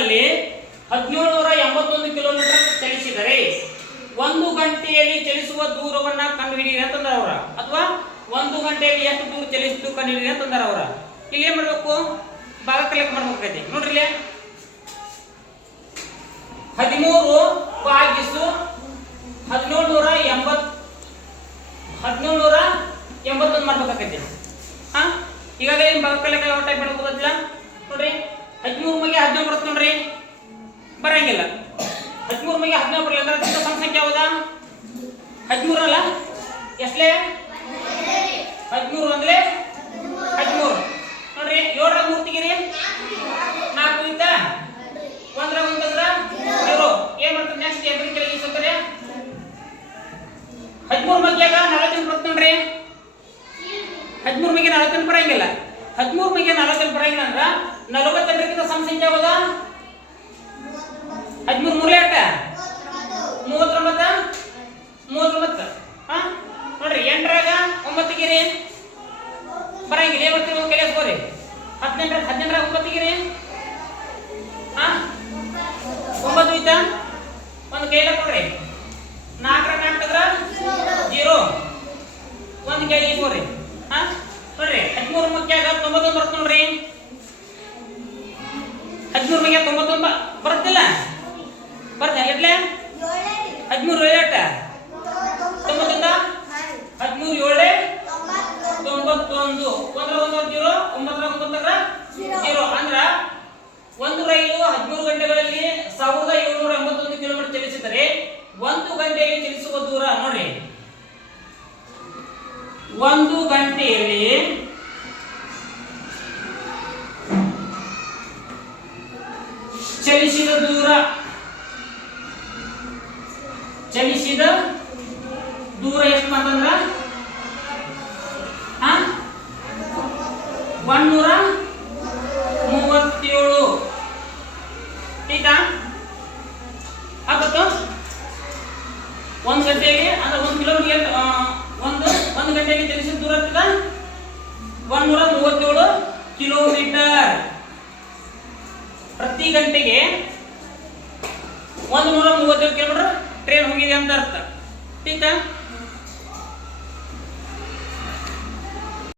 ಗಂಟೆಗಳಲ್ಲಿ 1781 ಕಿಲೋಮೀಟರ್ ಚಲಿಸಿದರೆ 1 ಗಂಟೆಯಲ್ಲಿ ಚಲಿಸುವ ದೂರವನ್ನ ಕಂಡುಹಿಡಿಯಿರಿ ಅಂತಂದಾರ ಅವರ. ಅಥವಾ 1 ಗಂಟೆಯಲ್ಲಿ ಎಷ್ಟು ದೂರ ಚಲಿಸಿತು ಕಂಡುಹಿಡಿಯಿರಿ ಅಂತಂದಾರ ಅವರ. ಇಲ್ಲಿ ಏನ್ ಮಾಡ್ಬೇಕು? ಭಾಗಕ್ಕೆ ಮಾಡ್ಬೇಕಾಗೈತಿ. ನೋಡ್ರಿ ಇಲ್ಲಿ 13 ಭಾಗಿಸು 1781 ಮಾಡ್ಬೇಕಾಗೈತಿ. ಈಗಾಗಲೇ ಭಾಗಕ್ಕೆ ಯಾವ ಟೈಪ್ ಮಾಡ್ಬೋದಿಲ್ಲ ನೋಡ್ರಿ. 13 ಮಗೆ 17 ಬರುತ್ತೆ ನೋಡ್ರಿ, ಬರಂಗಿಲ್ಲ. 13 ಮಗೆ 17 ಬರಲ್ಲ ಅಂದ್ರೆ ಸಮ ಸಂಖ್ಯೆ ಯಾವ್ದಾ? 13 ಅಲ್ಲ, ಎಷ್ಟಲೇ? 13 ಅಂದ್ರೆ 13 ನೋಡ್ರಿ. 7 ರ 3 ತೆಗಿರಿ, 4 ಇತ್ತ 1 ರ 1 ಅಂದ್ರೆ 0. ಏನ್ ಮಾಡ್ತಾರೆ ನೆಕ್ಸ್ಟ್ ಎಬ್ರಿ ಕೆಳಗೆ ಇಸ್ತಾರೆ. 13 ಮಗೆ 48 ಬರುತ್ತೆ ನೋಡ್ರಿ. 13 ಮಗೆ 48 ಬರಂಗಿಲ್ಲ. 13 ಮಗೆ 48 ಬರಂಗಿಲ್ಲ ಅಂದ್ರ 48 ಸಮ ಸಂಖ್ಯೆ ಯಾವ್ದಾ? 13 3 ಲೇಟ 39 ನೋಡ್ರಿ. 8 ರಾಗ 9 ತೆಗಿರಿ, ಬರಂಗಿಲ್ಲ. ಏನ್ ಮಾಡ್ತೀವಿ ಕಲಿಸ್ಕೋರಿ. 18 ರಾಗ 9 ತೆಗಿರಿ, 9 ಐತಾ ಒಂದು ಕೈಲ ಕೊಡ್ರಿ. 4 ರ 4 ತೆಗ್ರ 0, ಒಂದು ಕೈ ಇಸ್ಕೋರಿ. ನೋಡ್ರಿ 13 ಮಕ್ಯಾಗ 91 ಬರುತ್ತೆ ನೋಡ್ರಿ. 13 ಮಗೆ 91 ಬರುತ್ತಿಲ್ಲ, ಬರ್ತಾ ಎಟ್ಲೆ? 13 7 91 13 7 91 1 ರ 1 0, 9 ರ 9 0 ಅಂದ್ರ ಒಂದು ರೈಲು 13 ಗಂಟೆಗಳಲ್ಲಿ 1781 ಕಿಲೋಮೀಟರ್ ಚಲಿಸಿದರೆ 1 ಗಂಟೆಯಲ್ಲಿ ಚಲಿಸುವ ದೂರ ನೋಡ್ರಿ. 1 ಗಂಟೆಯಲ್ಲಿ ಚಲಿಸಿದ ದೂರ ಎಷ್ಟು ಅಂತಂದ್ರ 137. ಟೀಕಾ ಆಗತ್ತು. 1 ಗಂಟೆಗೆ ಅಂದ್ರೆ 1 ಕಿಲೋಮೀಟರ್ ಒಂದು ಗಂಟೆಗೆ ಚಲಿಸಿದ ದೂರ 137 ಕಿಲೋಮೀಟರ್. ಪ್ರತಿ ಗಂಟೆಗೆ 137 ಕಿಲೋಮೀಟರ್ ಟ್ರೈನ್ ಹೋಗಿದೆ ಅಂತ ಅರ್ಥ. ಟೀಕಾ